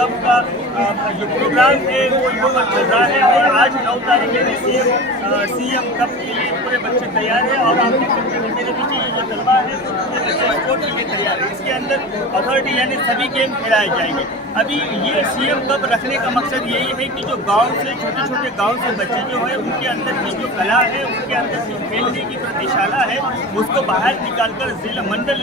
Cup का जो programme है वो यहाँ पर चल रहा है और आज 9 तारीख है सीएम कप के लिए पूरे बच्चे तैयार हैं। और आप देख सकते हैं मेरे पीछे ये जो तलवा है ये बच्चे स्पोर्ट के लिए तैयार है। इसके अंदर अथॉरिटी यानी सभी गेम खिलाए जाएंगे। अभी ये सीएम कप रखने का मकसद यही है कि जो गांव से छोटे छोटे गांव से बच्चे जो है उनके अंदर की जो कला है, उनके अंदर की खेलने की प्रतिशाला है, उसको बाहर निकालकर जिला मंडल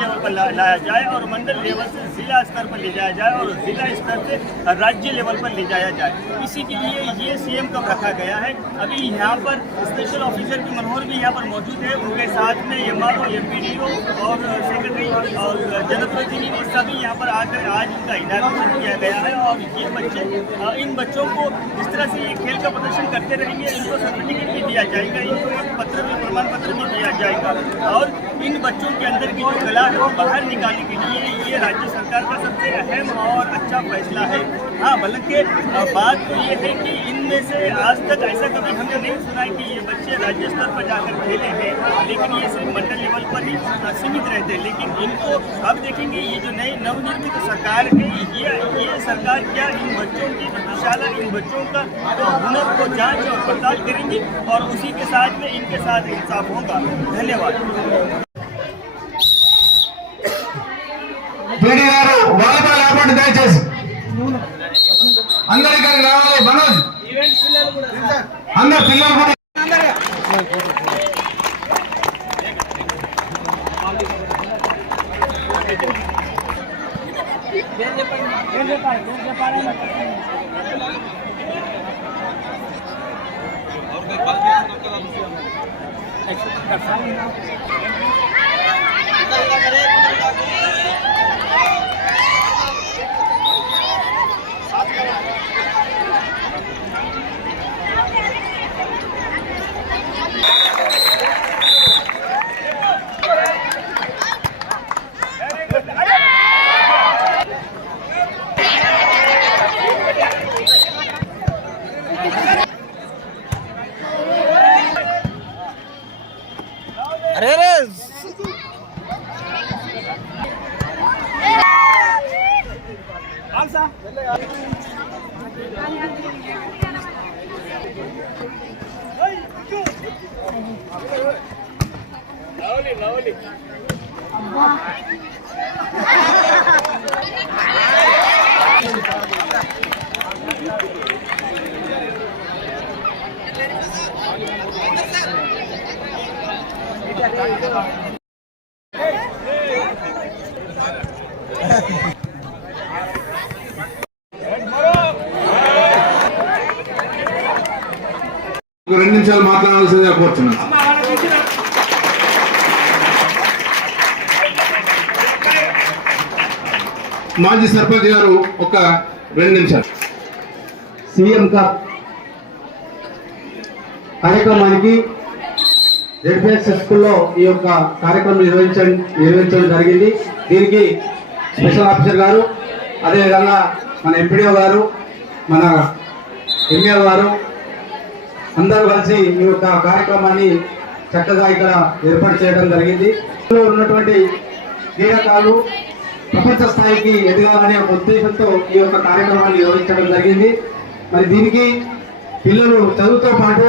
लेवल पर लाया जाए और मंडल लेवल से जिला स्तर पर ले जाया जाए और जिला स्तर से राज्य लेवल पर ले जाया जाए। इसी के लिए ये सीएम कप रखा गया है। अभी यहाँ पर स्पेशल ऑफिसर की मनोहर भी यहाँ पर मौजूद है, उनके साथ में एमआरओ, एमपीडीओ और सेक्रेटरी और जनप्रतिनिधि सभी यहाँ पर आकर आज इनका इनाग्रेशन किया गया है। और ये बच्चे इन बच्चों को जिस तरह से ये खेल का प्रदर्शन करते रहेंगे इनको सर्टिफिकेट भी दिया जाएगा, इनको एक पत्र भी, प्रमाण पत्र भी दिया जाएगा। और इन बच्चों के अंदर की जो कला है वो बाहर निकालने के लिए ये राज्य सरकार का सबसे अहम और अच्छा फैसला है। हाँ, बल्कि बात तो ये है कि इनमें से आज तक ऐसा कभी हमने नहीं सुना है कि ये बच्चे राज्य स्तर पर जाकर खेले हैं, लेकिन ये सिर्फ मंडल लेवल पर ही सीमित रहते हैं। लेकिन इनको अब देखेंगे ये जो नई नवनिर्मित सरकार है ये सरकार क्या इन बच्चों की प्रतिशाला, इन बच्चों का तो हुनर को जांच और पड़ताल करेंगी और उसी के साथ में इनके साथ इंसाफ होगा। धन्यवाद। దయచేసి అందరు ఇక్కడికి రావాలి. మనోజ్ అందరు పిల్లలు కూడా రెండు నిమిషాలు మాట్లాడాల్సిందిగా కోరుతున్నాను. మాజీ సర్పంచ్ గారు ఒక 2 నిమిషాలు. సీఎం కప్ కార్యక్రమానికి జెడ్పీఎస్ స్కూల్లో ఈ యొక్క కార్యక్రమం నిర్వహించడం జరిగింది. దీనికి స్పెషల్ ఆఫీసర్ గారు, అదేవిధంగా మన ఎంపీడీఓ గారు, మన ఎంఏఓ గారు అందరూ కలిసి ఈ యొక్క కార్యక్రమాన్ని చక్కగా ఇక్కడ ఏర్పాటు చేయడం జరిగింది. ఉన్నటువంటి క్రీడాకారులు ప్రపంచ స్థాయికి ఎదగాలనే ఒక ఉద్దేశంతో ఈ యొక్క కార్యక్రమాన్ని నిర్వహించడం జరిగింది. మరి దీనికి పిల్లలు చదువుతో పాటు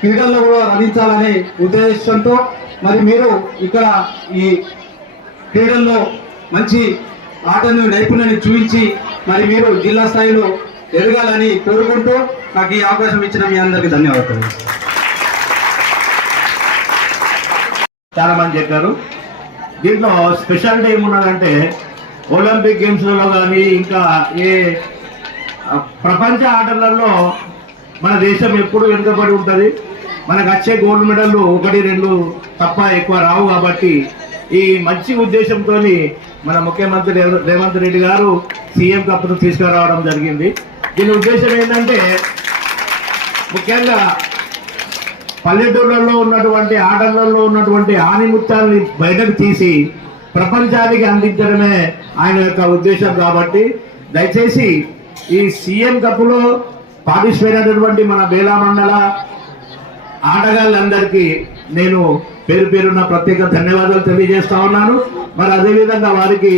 క్రీడల్లో కూడా రాణించాలనే ఉద్దేశంతో మరి మీరు ఇక్కడ ఈ క్రీడల్లో మంచి ఆటను నైపుణ్యాన్ని చూపించి మరి మీరు జిల్లా స్థాయిలో ఎదగాలని కోరుకుంటూ నాకు ఈ అవకాశం ఇచ్చిన మీ అందరికీ ధన్యవాదాలు. చాలా మంది చెప్పారు. దీంట్లో స్పెషాలిటీ ఏమున్నదంటే ఒలింపిక్ గేమ్స్లలో కానీ ఇంకా ఏ ప్రపంచ ఆటలలో మన దేశం ఎప్పుడు వెనుకబడి ఉంటుంది. మనకు వచ్చే గోల్డ్ మెడల్లు 1-2 తప్ప ఎక్కువ రావు. కాబట్టి ఈ మంచి ఉద్దేశంతో మన ముఖ్యమంత్రి రేవంత్ రెడ్డి గారు సీఎం కప్ను తీసుకురావడం జరిగింది. దీని ఉద్దేశం ఏంటంటే ముఖ్యంగా పల్లెటూళ్ళల్లో ఉన్నటువంటి ఆటలలో ఉన్నటువంటి ఆణిముత్యాన్ని బయటకు తీసి ప్రపంచానికి అందించడమే ఆయన యొక్క ఉద్దేశం. కాబట్టి దయచేసి ఈ సీఎం కప్లో పార్టిసిపేట్ అయినటువంటి మన బేలా మండల ఆటగాళ్ళందరికీ నేను పేరు పేరున్న ప్రత్యేక ధన్యవాదాలు తెలియజేస్తా ఉన్నాను. మరి అదేవిధంగా వారికి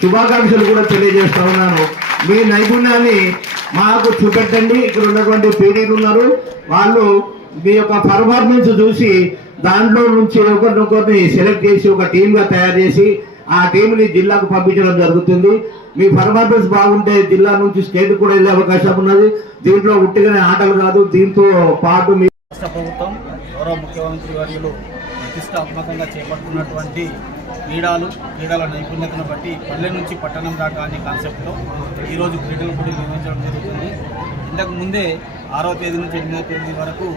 శుభాకాంక్షలు కూడా తెలియజేస్తా ఉన్నాను. మీ నైపుణ్యాన్ని మాకు చూపెట్టండి. ఇక్కడ ఉన్నటువంటి పీడీలు ఉన్నారు, వాళ్ళు మీ యొక్క పర్ఫార్మెన్స్ చూసి దాంట్లో నుంచి ఒకరినొకరిని సెలెక్ట్ చేసి ఒక టీమ్గా తయారు చేసి ఆ టీంని జిల్లాకు పంపించడం జరుగుతుంది. మీ పర్ఫార్మెన్స్ బాగుంటే జిల్లా నుంచి స్టేట్ కూడా వెళ్ళే అవకాశం ఉన్నది. దీంట్లో ఉట్టిగానే ఆటలు కాదు, దీంతో పాటు మీ రాష్ట్ర ప్రభుత్వం గౌరవ ముఖ్యమంత్రి వర్యులు ప్రతిష్టాత్మకంగా చేపడుతున్నటువంటి క్రీడల నైపుణ్యతను బట్టి పల్లె నుంచి పట్టణం దాకా అనే కాన్సెప్ట్లో ఈరోజు క్రీడల పోటీలు నిర్వహించడం జరుగుతుంది. ఇంతకు ముందే 6వ తేదీ నుంచి 8వ తేదీ వరకు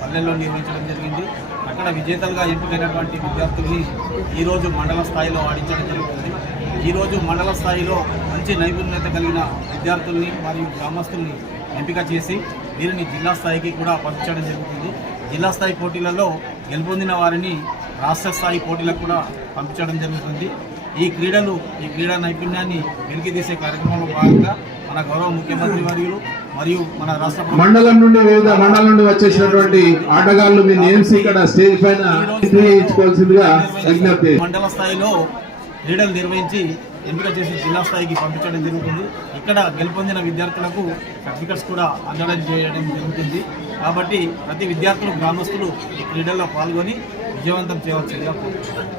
పల్లెల్లో నిర్వహించడం జరిగింది. అక్కడ విజేతలుగా ఎంపికైనటువంటి విద్యార్థుల్ని ఈరోజు మండల స్థాయిలో ఆడించడం జరుగుతుంది. ఈరోజు మండల స్థాయిలో మంచి నైపుణ్యత కలిగిన విద్యార్థుల్ని మరియు గ్రామస్తుల్ని ఎంపిక చేసి వీరిని జిల్లా స్థాయికి కూడా పంపించడం జరుగుతుంది. జిల్లా స్థాయి పోటీలలో గెలుపొందిన వారిని రాష్ట్ర స్థాయి పోటీలకు కూడా పంపించడం జరుగుతుంది. ఈ క్రీడా నైపుణ్యాన్ని వెలికితీసే కార్యక్రమంలో భాగంగా మన గౌరవ ముఖ్యమంత్రి వర్యులు మరియు మన రాష్ట్ర మండలం నుండి వివిధ మండలం నుండి వచ్చేసినటువంటి ఆటగాళ్లు మీ నేమ్స్ ఇక్కడ స్టేజ్ పైన ఇచ్చుకోవాల్సిందిగా విజ్ఞప్తి. మండల స్థాయిలో క్రీడలు నిర్వహించి ఎంపిక చేసి జిల్లా స్థాయికి పంపించడం జరుగుతుంది. ఇక్కడ గెలుపొందిన విద్యార్థులకు సర్టిఫికెట్స్ కూడా అందడం చేయడం జరుగుతుంది. కాబట్టి ప్రతి విద్యార్థులు గ్రామస్తులు ఈ క్రీడల్లో పాల్గొని విజయవంతం చేయవలసిందిగా కోరుతున్నాను.